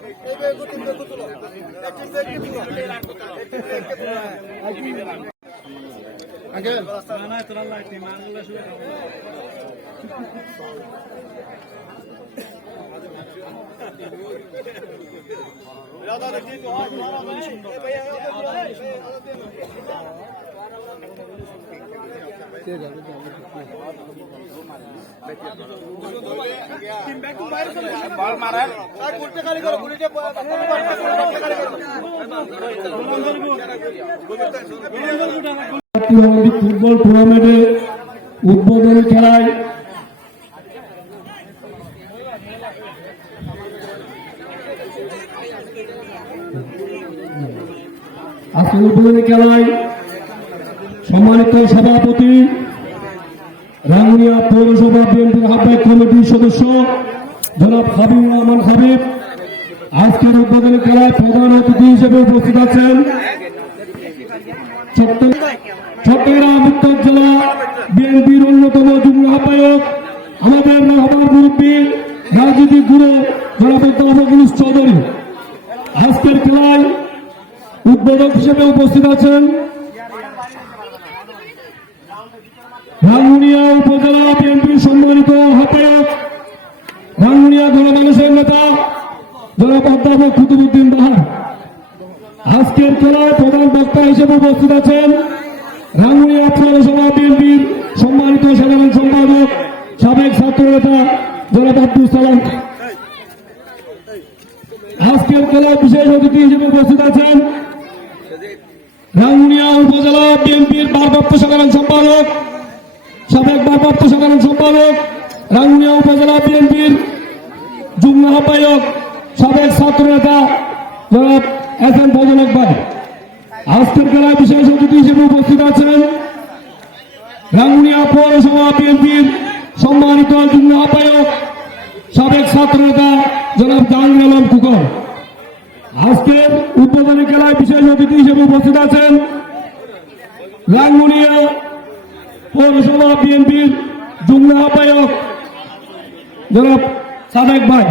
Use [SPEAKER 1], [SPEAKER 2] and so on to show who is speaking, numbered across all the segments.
[SPEAKER 1] আজকে উদ্বোধনী কমিটির বিদ্যুৎ মালিক জুনিয়র ক্লাব লক্ষ্মী
[SPEAKER 2] ফুটবল টুর্নামেন্টে উদ্বোধনী খেলায় আজকে উদ্বোধনী খেলায় সম্মানিত সভাপতি, রাঙ্গুনিয়া পৌরসভা বিএনপির আহ্বায়ক কমিটির সদস্য, জনাব হাবিবুর রহমান হাবিব। আজকের উদ্বোধনী খেলায় প্রধান অতিথি হিসেবে উপস্থিত আছেন চট্টগ্রাম উত্তর জেলা বিএনপির অন্যতম যুগ্ম আহ্বায়ক, আমাদের রহমান মুরব্বী রাজনীতিক গুরু জনাব অধ্যাপক চৌধুরী। আজকের খেলায় উদ্বোধক হিসেবে উপস্থিত আছেন রাঙ্গুনিয়া উপজেলা বিএনপির সম্মানিত আহ্বায়ক রাঙ্গুনিয়া গণমানুষের নেতা, জনাব অধ্যাপক কুতুবুদ্দিন বাহার। আজকের খেলায় প্রধান বক্তা হিসেবে উপস্থিত আছেন রাঙ্গুনিয়া পৌরসভা বিএনপির সম্মানিত সাধারণ সম্পাদক, সাবেক ছাত্র নেতা জনাব আব্দুল সালাম। আজকের খেলায় বিশেষ অতিথি হিসেবে উপস্থিত আছেন রাঙ্গুনিয়া উপজেলা বিএনপির ভারপ্রাপ্ত সাধারণ সম্পাদক সাবেক ভারপ্রাপ্ত সাধারণ সম্পাদক, রাঙ্গুনিয়া উপজেলা বিএনপির যুগ্ম আহ্বায়ক, সাবেক ছাত্র নেতা জনাব এস এম ফজল ভাই আজকের খেলায় বিশেষ অতিথি হিসেবে উপস্থিত আছেন রাঙ্গুনিয়া পৌরসভা বিএনপির সম্মানিত যুগ্ম আহ্বায়ক, সাবেক ছাত্র নেতা জনাব জাহাঙ্গীর আলম কুকর। আজকের উদ্বোধনী খেলায় বিশেষ অতিথি হিসেবে উপস্থিত আছেন রাঙ্গুনিয়া পৌরসভা বিএনপির যুগ্ম আহ্বায়ক জনাব সাদেক ভাই,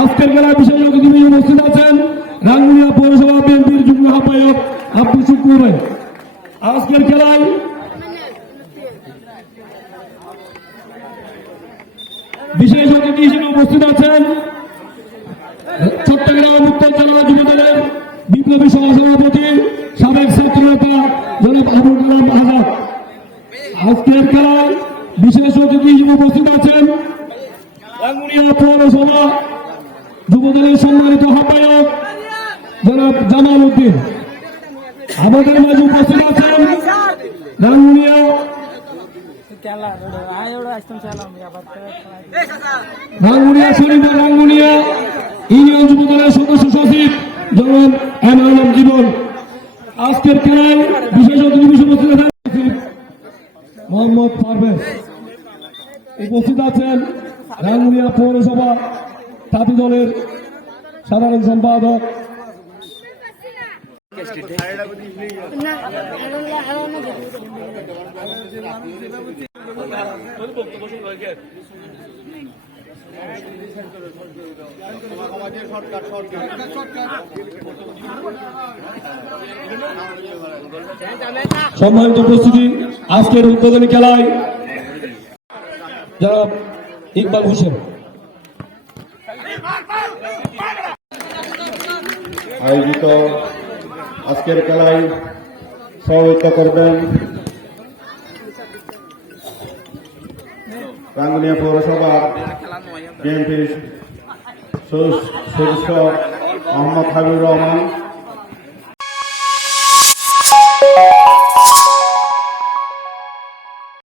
[SPEAKER 2] আজকের খেলায় বিশেষ অতিথি উপস্থিত আছেন রাঙ্গুনিয়া পৌরসভা বিএনপির যুগ্ম আহ্বায়ক আব্দুল শুক্কুর ভাই। আজকের খেলায় বিশেষ অতিথি হিসেবে উপস্থিত আছেন চট্টগ্রাম উত্তর জেলা যুব দলের বিপ্লবী সহসভাপতি সাবেক ছাত্র নেতা জনাব আবুল কালাম আজাদ আজকের খেলায় বিশেষ অতিথি হিসেবে উপস্থিত আছেন রাঙ্গুনিয়া পৌরসভা যুবদলের সম্মানিত আহ্বায়ক জনাব জামাল উদ্দিন। আমাদের মাঝে উপস্থিত আছেন রাঙ্গুনিয়া রাঙ্গুনিয়া শরীফ সদস্য সচিব জনাব এম জীবন। আজকের খেলায় বিশেষ অতিথি মোহাম্মদ পারভেজ উপস্থিত আছেন রাঙ্গুনিয়া পৌরসভা তাঁতি দলের সাধারণ সম্পাদক
[SPEAKER 3] আরও না
[SPEAKER 2] সম্মানিত উপস্থিতি, আজকের উদ্বোধনী খেলায় জনাব ইকবাল হোসেন।
[SPEAKER 1] আয়োজিত আজকের খেলায় সহযোগিতা করবেন রাঙ্গুনিয়া পৌরসভা বিএনপির সদস্য মোহাম্মদ হাবিবুর রহমান।